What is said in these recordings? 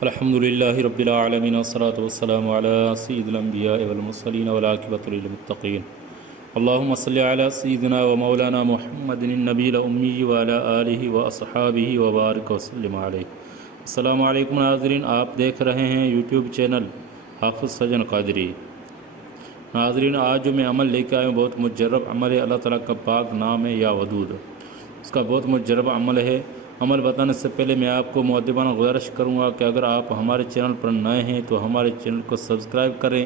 الحمد لله رب العالمين والصلاة والسلام على سيد الأنبياء والمرسلين والعاقبة للمتقين اللهم صل على سيدنا ومولانا محمد النبي الأمي وعلى آله وأصحابه وبارك وسلم عليه۔ السلام علیکم ناظرین، آپ دیکھ رہے ہیں یوٹیوب چینل حافظ سجن قادری۔ ناظرین، آج جو میں عمل لے کے آیا ہوں بہت مجرب عمل ہے۔ اللہ تعالیٰ کا پاک نام ہے یا ودود، اس کا بہت مجرب عمل ہے۔ عمل بتانے سے پہلے میں آپ کو مؤدبانہ گزارش کروں گا کہ اگر آپ ہمارے چینل پر نئے ہیں تو ہمارے چینل کو سبسکرائب کریں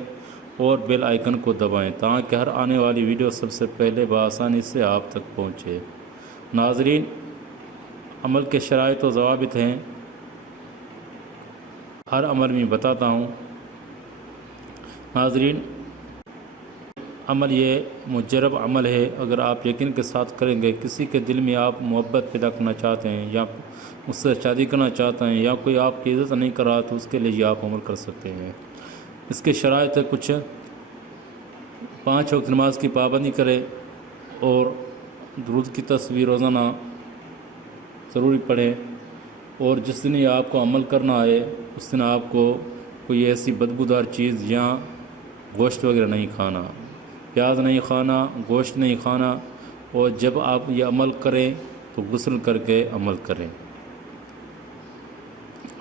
اور بیل آئیکن کو دبائیں تاکہ ہر آنے والی ویڈیو سب سے پہلے بآسانی سے آپ تک پہنچے۔ ناظرین، عمل کے شرائط و ضوابط ہیں، ہر عمل میں بتاتا ہوں۔ ناظرین، عمل یہ مجرب عمل ہے، اگر آپ یقین کے ساتھ کریں گے، کسی کے دل میں آپ محبت پیدا کرنا چاہتے ہیں یا اس سے شادی کرنا چاہتے ہیں یا کوئی آپ کی عزت نہیں کر رہا تو اس کے لیے آپ عمل کر سکتے ہیں۔ اس کے شرائط کچھ 5 وقت نماز کی پابندی کرے اور درود کی تصویر روزانہ ضروری پڑھے، اور جس دن آپ کو عمل کرنا آئے اس دن آپ کو کوئی ایسی بدبودار چیز یا گوشت وغیرہ نہیں کھانا، پیاز نہیں کھانا، گوشت نہیں کھانا، اور جب آپ یہ عمل کریں تو غسل کر کے عمل کریں۔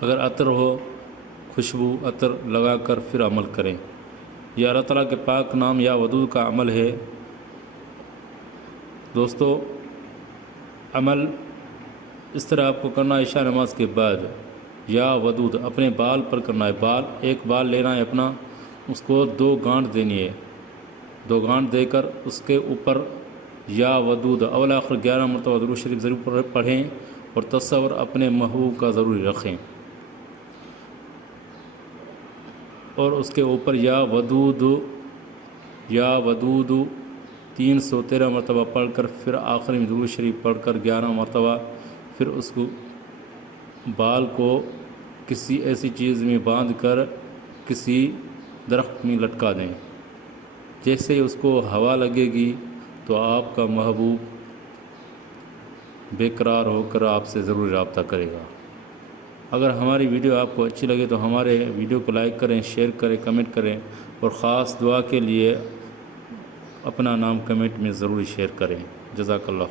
اگر عطر ہو، خوشبو عطر لگا کر پھر عمل کریں۔ یہ اللہ تعالیٰ کے پاک نام یا ودود کا عمل ہے۔ دوستو، عمل اس طرح آپ کو کرنا ہے، عشاء نماز کے بعد یا ودود اپنے بال پر کرنا ہے۔ ایک بال لینا ہے اپنا، اس کو 2 گانٹھ دینی ہے، 2 گانٹھ دے کر اس کے اوپر یا ودود اول آخر 11 مرتبہ درود شریف ضرور پڑھیں اور تصور اپنے محبوب کا ضروری رکھیں، اور اس کے اوپر یا ودود 313 مرتبہ پڑھ کر پھر آخری میں درود شریف پڑھ کر 11 مرتبہ پھر اس کو بال کو کسی ایسی چیز میں باندھ کر کسی درخت میں لٹکا دیں۔ جیسے اس کو ہوا لگے گی تو آپ کا محبوب بے قرار ہو کر آپ سے ضرور رابطہ کرے گا۔ اگر ہماری ویڈیو آپ کو اچھی لگے تو ہمارے ویڈیو کو لائک کریں، شیئر کریں، کمنٹ کریں، اور خاص دعا کے لیے اپنا نام کمنٹ میں ضرور شیئر کریں۔ جزاک اللہ۔